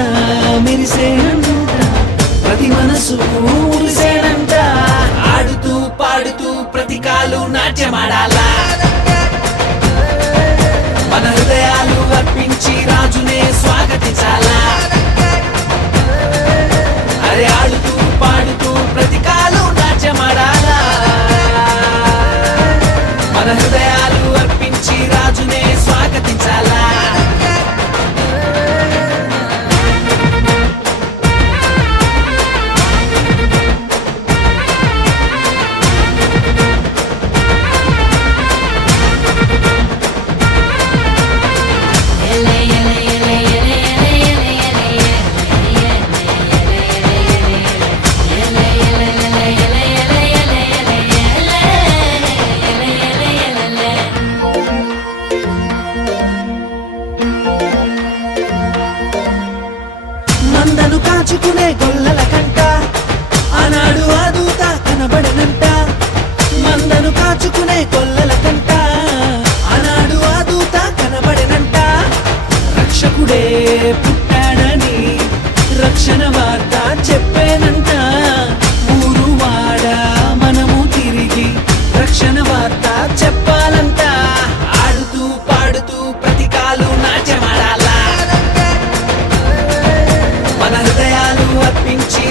అంతా మెరిసేనంట, ప్రతి మనసు ఊరిసేనంట. ఆడుతూ పాడుతూ ప్రతి కాలు నాట్యమాడాలా, మన హృదయాలు అర్పించి రాజునే స్వాగతించాలా. అరే ఆడుతూ పాడుతూ ప్రతి కాలు నాట్యమాడాలా, మన హృదయాలు అర్పించి రాజునే స్వాగతించాలా. మందను కాచుకునే గొల్లల కంట ఆనాడు ఆ దూత కనబడనంట, మందను కాచుకునే గొల్లల కంట ఆనాడు ఆ దూత కనబడనంట. రక్షకుడే పుట్టాడని రక్షణ వార్త చెప్పేనంట, ఊరు వాడ మనము తిరిగి రక్షణ వార్త చెప్పాలంట. ఆడుతూ పాడుతూ ప్రతి కాలు నాట్యమాడాలా, మన హృదయాలు అర్పించి